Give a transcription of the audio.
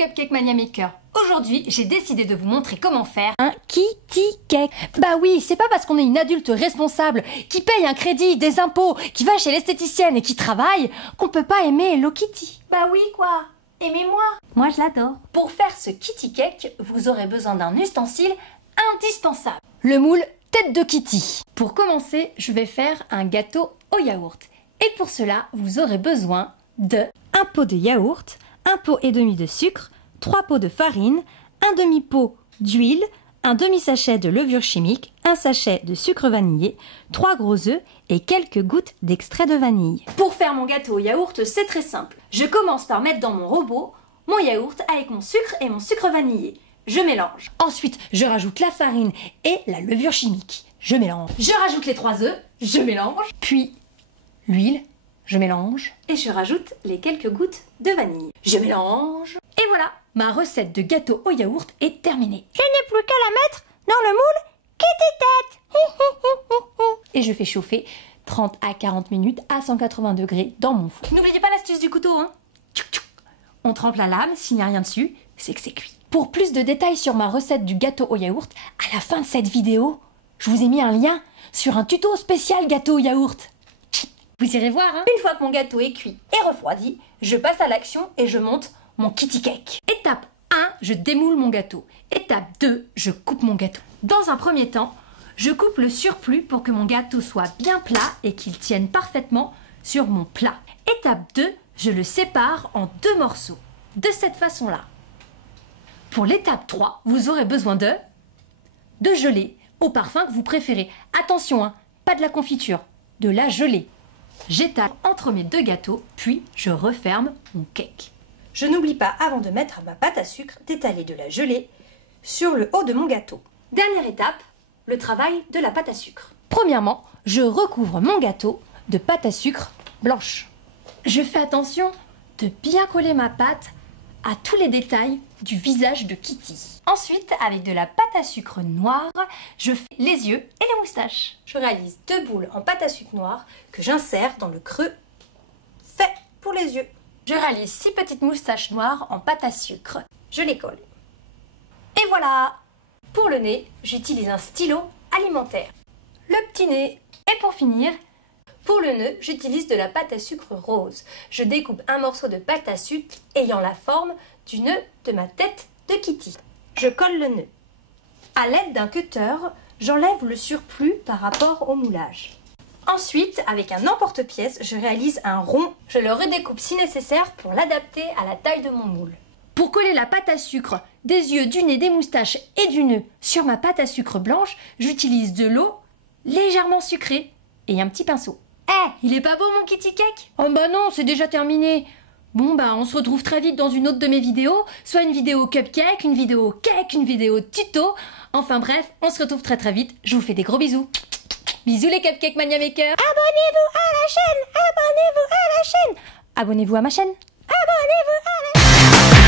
Cupcake Mania Maker. Aujourd'hui, j'ai décidé de vous montrer comment faire un kitty cake. Bah oui, c'est pas parce qu'on est une adulte responsable, qui paye un crédit, des impôts, qui va chez l'esthéticienne et qui travaille, qu'on peut pas aimer Hello Kitty. Bah oui quoi, aimez-moi. Moi je l'adore. Pour faire ce kitty cake, vous aurez besoin d'un ustensile indispensable. Le moule tête de Kitty. Pour commencer, je vais faire un gâteau au yaourt. Et pour cela, vous aurez besoin de un pot de yaourt, un pot et demi de sucre, 3 pots de farine, un demi-pot d'huile, un demi-sachet de levure chimique, un sachet de sucre vanillé, 3 gros œufs et quelques gouttes d'extrait de vanille. Pour faire mon gâteau au yaourt, c'est très simple. Je commence par mettre dans mon robot mon yaourt avec mon sucre et mon sucre vanillé. Je mélange. Ensuite, je rajoute la farine et la levure chimique. Je mélange. Je rajoute les 3 œufs. Je mélange. Puis l'huile. Je mélange. Et je rajoute les quelques gouttes de vanille. Je mélange. Et voilà, ma recette de gâteau au yaourt est terminée. Je n'ai plus qu'à la mettre dans le moule kitty tête. Et je fais chauffer 30 à 40 minutes à 180 degrés dans mon four. N'oubliez pas l'astuce du couteau, hein. On trempe la lame, s'il n'y a rien dessus, c'est que c'est cuit. Pour plus de détails sur ma recette du gâteau au yaourt, à la fin de cette vidéo, je vous ai mis un lien sur un tuto spécial gâteau au yaourt. Vous irez voir, hein. Une fois que mon gâteau est cuit et refroidi, je passe à l'action et je monte mon kitty cake. Étape 1, je démoule mon gâteau. Étape 2, je coupe mon gâteau. Dans un premier temps, je coupe le surplus pour que mon gâteau soit bien plat et qu'il tienne parfaitement sur mon plat. Étape 2, je le sépare en 2 morceaux, de cette façon-là. Pour l'étape 3, vous aurez besoin de gelée au parfum que vous préférez. Attention, hein, pas de la confiture, de la gelée. J'étale entre mes 2 gâteaux, puis je referme mon cake. Je n'oublie pas, avant de mettre ma pâte à sucre, d'étaler de la gelée sur le haut de mon gâteau. Dernière étape, le travail de la pâte à sucre. Premièrement, je recouvre mon gâteau de pâte à sucre blanche. Je fais attention de bien coller ma pâte à tous les détails du visage de Kitty. Ensuite, avec de la pâte à sucre noire, je fais les yeux et les moustaches. Je réalise 2 boules en pâte à sucre noire que j'insère dans le creux fait pour les yeux. Je réalise 6 petites moustaches noires en pâte à sucre. Je les colle. Et voilà! Pour le nez, j'utilise un stylo alimentaire. Le petit nez. Et pour finir, pour le nœud, j'utilise de la pâte à sucre rose. Je découpe un morceau de pâte à sucre ayant la forme du nœud de ma tête de Kitty. Je colle le nœud. À l'aide d'un cutter, j'enlève le surplus par rapport au moulage. Ensuite, avec un emporte-pièce, je réalise un rond. Je le redécoupe si nécessaire pour l'adapter à la taille de mon moule. Pour coller la pâte à sucre des yeux, du nez, des moustaches et du nœud sur ma pâte à sucre blanche, j'utilise de l'eau légèrement sucrée et un petit pinceau. Il est pas beau mon kitty cake? Oh bah non, c'est déjà terminé. Bon bah on se retrouve très vite dans une autre de mes vidéos, soit une vidéo cupcake, une vidéo cake, une vidéo tuto. Enfin bref, on se retrouve très très vite. Je vous fais des gros bisous. Bisous les Cupcake Mania Makers. Abonnez-vous à la chaîne. Abonnez-vous à la chaîne. Abonnez-vous à ma chaîne. Abonnez-vous à la chaîne.